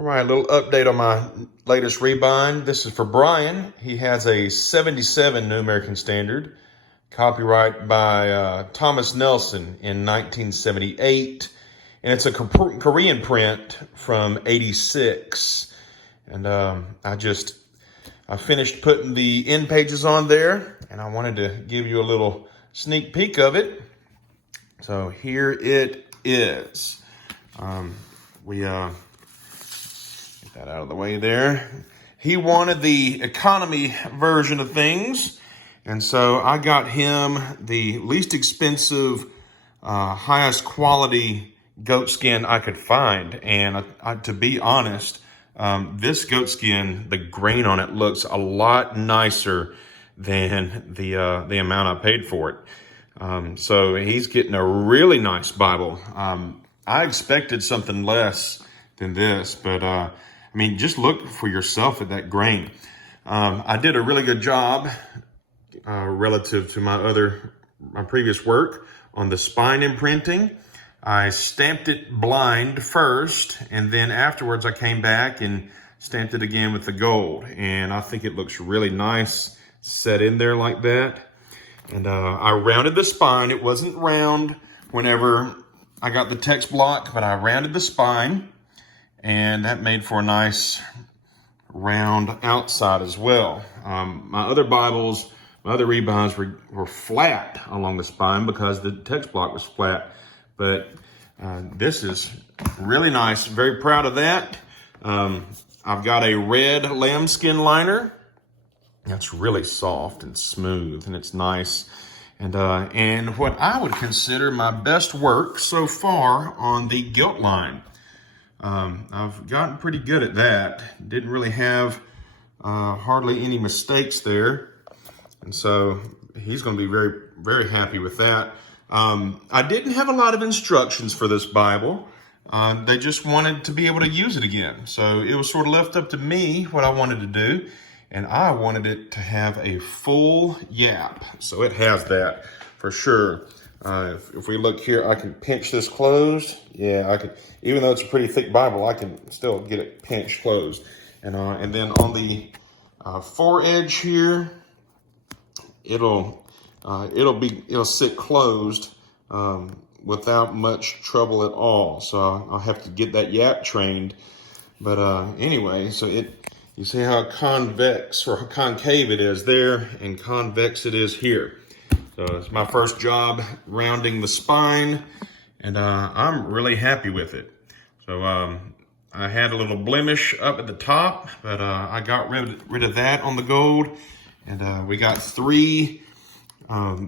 All right, a little update on my latest rebind. This is for Brian. He has a 77 New American Standard, copyright by Thomas Nelson in 1978. And it's a Korean print from 86. And I finished putting the end pages on there, and I wanted to give you a little sneak peek of it. So here it is. Get that out of the way there. He wanted the economy version of things, and so I got him the least expensive, highest quality goatskin I could find. And to be honest, this goatskin, the grain on it looks a lot nicer than the amount I paid for it. So he's getting a really nice Bible. I expected something less than this, but I mean, just look for yourself at that grain. I did a really good job relative to my previous work on the spine imprinting. I stamped it blind first, and then afterwards I came back and stamped it again with the gold. And I think it looks really nice set in there like that. And I rounded the spine. It wasn't round whenever I got the text block, but I rounded the spine, and that made for a nice round outside as well. My other Bibles, my other rebinds were flat along the spine because the text block was flat. But this is really nice. Very proud of that. I've got a red lambskin liner. That's really soft and smooth, and it's nice. And what I would consider my best work so far on the gilt line. I've gotten pretty good at that. Didn't really have hardly any mistakes there. And so he's going to be very, very happy with that. I didn't have a lot of instructions for this Bible. They just wanted to be able to use it again. So it was sort of left up to me what I wanted to do. And I wanted it to have a full Yapp. So it has that for sure. If we look here, I can pinch this closed. Yeah, I can. Even though it's a pretty thick Bible, I can still get it pinched closed. And then on the foredge here, it'll sit closed without much trouble at all. So I'll have to get that Yapp trained. But anyway, so you see how convex or concave it is there, and convex it is here. So it's my first job rounding the spine, and I'm really happy with it. So I had a little blemish up at the top, but I got rid of that on the gold. And we got three,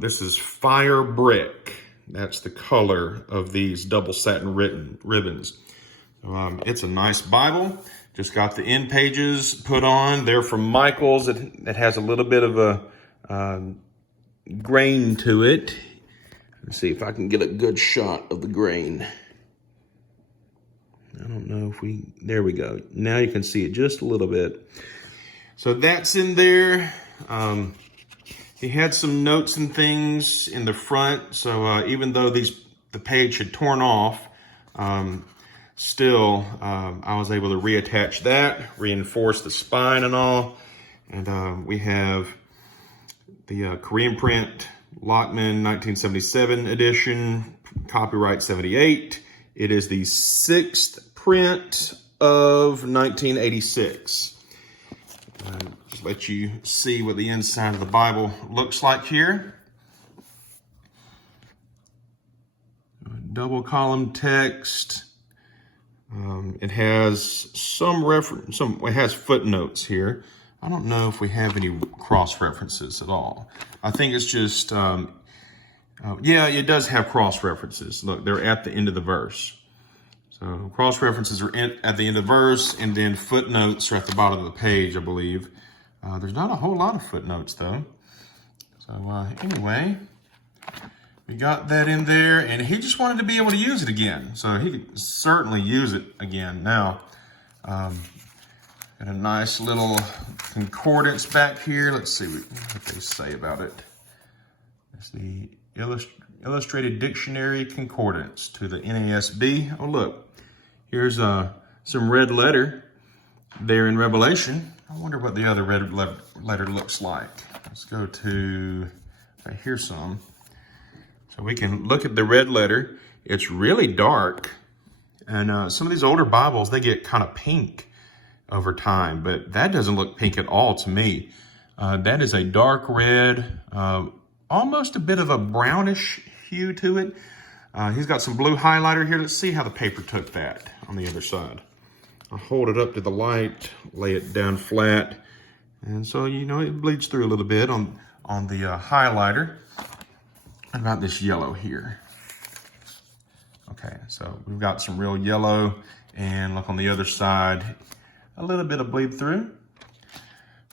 this is fire brick. That's the color of these double satin ribbons. It's a nice Bible. Just got the end pages put on. They're from Michael's. It has a little bit of a grain to it. Let's see if I can get a good shot of the grain. I don't know if there we go. Now you can see it just a little bit. So that's in there. He had some notes and things in the front. So even though the page had torn off, still, I was able to reattach that, reinforce the spine and all. And we have the Korean print, Lockman 1977 edition, copyright 78. It is the 6th print of 1986. Just let you see what the inside of the Bible looks like here. Double column text. It has it has footnotes here. I don't know if we have any cross references at all. I think it's just, yeah, it does have cross references. Look, they're at the end of the verse. So cross references are at the end of the verse, and then footnotes are at the bottom of the page, I believe. There's not a whole lot of footnotes though. So anyway, we got that in there, and he just wanted to be able to use it again. So he could certainly use it again now. Got a nice little concordance back here. Let's see what they say about it. It's the Illustrated Dictionary Concordance to the NASB. Oh, look, here's some red letter there in Revelation. I wonder what the other red letter looks like. Let's go to, right here's some. So we can look at the red letter. It's really dark. And some of these older Bibles, they get kind of pink over time, but that doesn't look pink at all to me. That is a dark red, almost a bit of a brownish hue to it. He's got some blue highlighter here. Let's see how the paper took that on the other side. I'll hold it up to the light, lay it down flat. And so, you know, it bleeds through a little bit on the highlighter. What about this yellow here? Okay, so we've got some real yellow, and look on the other side, a little bit of bleed through.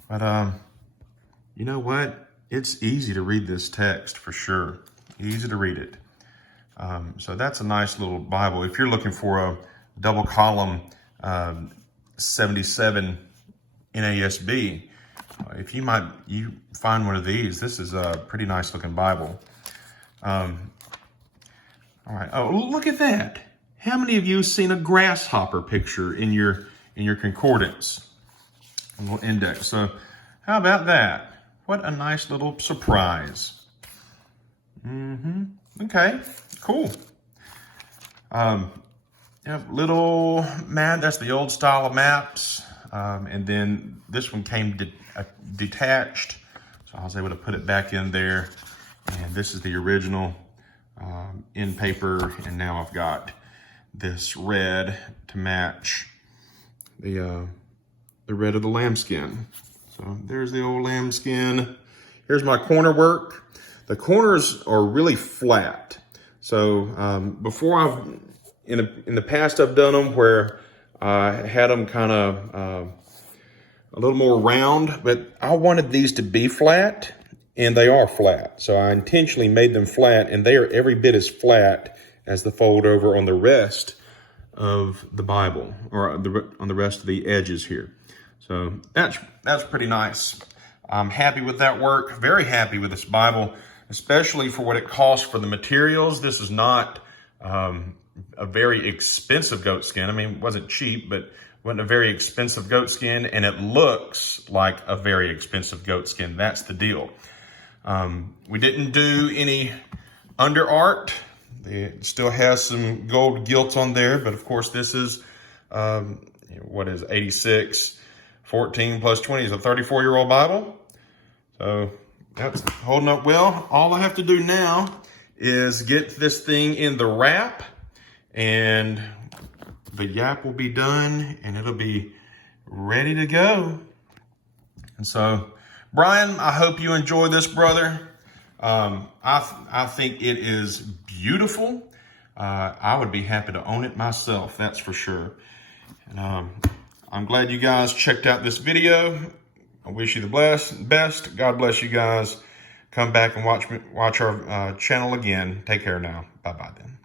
But you know what? It's easy to read this text for sure. Easy to read it. So that's a nice little Bible. If you're looking for a double column 77 NASB, if you find one of these, this is a pretty nice looking Bible. All right. Oh, look at that. How many of you have seen a grasshopper picture in your concordance? A little index. So how about that? What a nice little surprise. Okay, cool. Little map, that's the old style of maps. And then this one came detached. So I was able to put it back in there. And this is the original in paper. And now I've got this red to match the red of the lambskin. So there's the old lambskin. Here's my corner work. The corners are really flat. So before in the past I've done them where I had them kind of a little more round, but I wanted these to be flat, and they are flat. So I intentionally made them flat, and they are every bit as flat as the fold over on the rest of the Bible, or on the rest of the edges here. So that's pretty nice. I'm happy with that work, very happy with this Bible, especially for what it costs for the materials. This is not a very expensive goatskin. I mean, it wasn't cheap, but it wasn't a very expensive goatskin, and it looks like a very expensive goatskin. That's the deal. We didn't do any under art. It still has some gold gilt on there, but of course this is, what is 86, 14 plus 20 is a 34-year-old Bible. So that's holding up well. All I have to do now is get this thing in the wrap, and the Yapp will be done, and it'll be ready to go. And so, Brian, I hope you enjoy this, brother. I think it is beautiful. I would be happy to own it myself, that's for sure. And I'm glad you guys checked out this video. I wish you the best. God bless you guys. Come back and watch our channel again. Take care now. Bye-bye then.